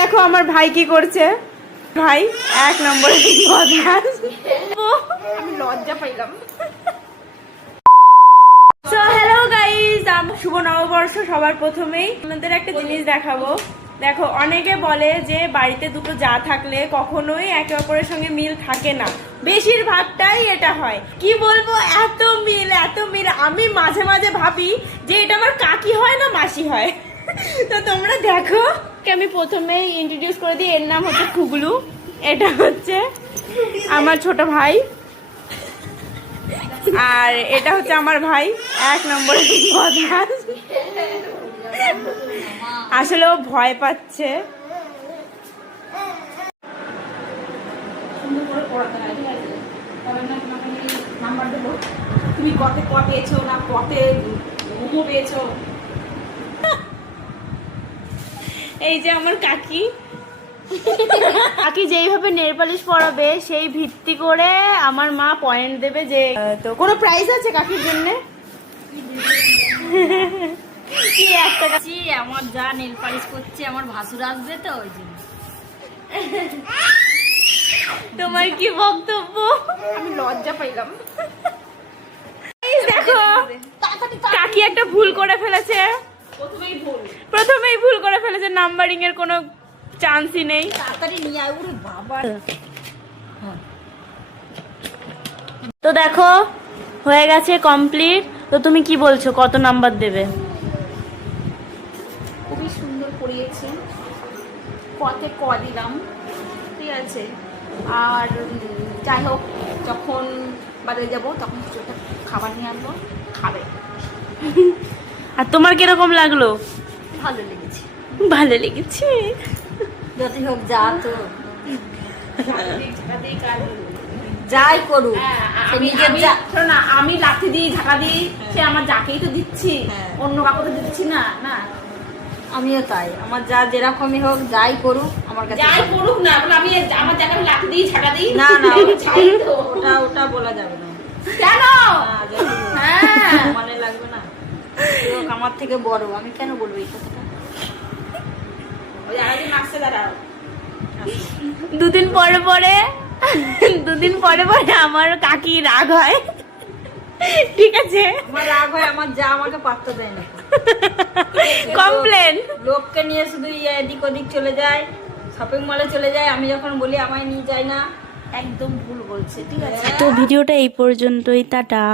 দেখো আমার ভাই কি করছে। ভাই 1 নম্বরে বদমাশ। আমি লজ্জা পাইলাম। সো হ্যালো গাইস, শুভ নববর্ষ। সবার প্রথমেই আপনাদের একটা জিনিস দেখাবো। দেখো, অনেকে বলে যে বাড়িতে দুটো যা থাকলে কখনোই একে অপরের সঙ্গে মিল থাকে না, বেশিরভাগটাই এটা হয়। কি বলবো, এত মিল এত মিল। আমি মাঝে মাঝে ভাবি যে এটা আমার কাকি হয় না মাসি হয়। তো তোমরা দেখো, আমি প্রথমেই ইন্ট্রোডিউস করে দিই। এর নাম হচ্ছে খুগলু, এটা হচ্ছে আমার ছোট ভাই, আর এটা হচ্ছে আমার ভাই 1 নম্বরে বদমাশ। আসলে ও ভয় পাচ্ছে। তুমি কতে ক পেয়েছো না কতে মোমো পেয়েছো। এই যে আমার কাকি, কাকি যেইভাবে নেল পালিশ পরাবে সেই ভিত্তি করে আমার মা পয়েন্ট দেবে। যে তো কোনো প্রাইজ আছে কাকির জন্য? কি একটা আমার যা নেল পালিশ করছে, আমার ভাসুর আসবে তো ওই জন্য। তোমার কি বক্তব্য? আমি লজ্জা পাইলাম। দেখো, কাকি একটা ভুল করে ফেলেছে। প্রথমেই ভুল করে ফেলেছে। নাম্বারিং এর কোনো চান্সই নেই। তাড়াতাড়ি নিয়ে আয়। ওরে বাবা। তো দেখো, হয়ে গেছে কমপ্লিট। তো তুমি কি বলছো, কত নাম্বার দেবে? খুবই সুন্দর পড়িয়েছি, কতে ক দিলাম, ঠিক আছে। আর যাই হোক, যখন বাজারে যাবো তখন কিছু একটা খাবার নিয়ে আসবো, খাবে। আর তোমার কিরকম লাগলো? ভালো লেগেছে। ভালো লেগেছে। যতই হোক, যা তো যাই করুক, আমি লাঠি দিই ঝাঁকা দিই, সে আমার যাকেই তো দিচ্ছি, অন্য কাউকে তো দিচ্ছি না। না, আমিও তাই। আমার যা যেরকমই হোক, যাই করুক আমার কাছে, যাই করুক না, আমি আমার যাকে লাঠি দিই ঝাঁকা দিই। না না, ওটা বলা যাবে না। কেন? মানে লাগবে না। আমার থেকে বড়, আমি কেন বলবো এই কথাটা? দুদিন পরে পরে আমার কাকি রাগ হয়, ঠিক আছে? আমার রাগ হয়, আমার যা আমাকে পাত্তা দেয় না। কমপ্লেন। লোককে নিয়ে শুধু এদিক ওদিক চলে যায়, শপিং মলে চলে যায়। আমি যখন বলি আমায় নিয়ে যায় না, একদম ভুল বলছে, ঠিক আছে? তো ভিডিওটা এই পর্যন্তই, টাটা।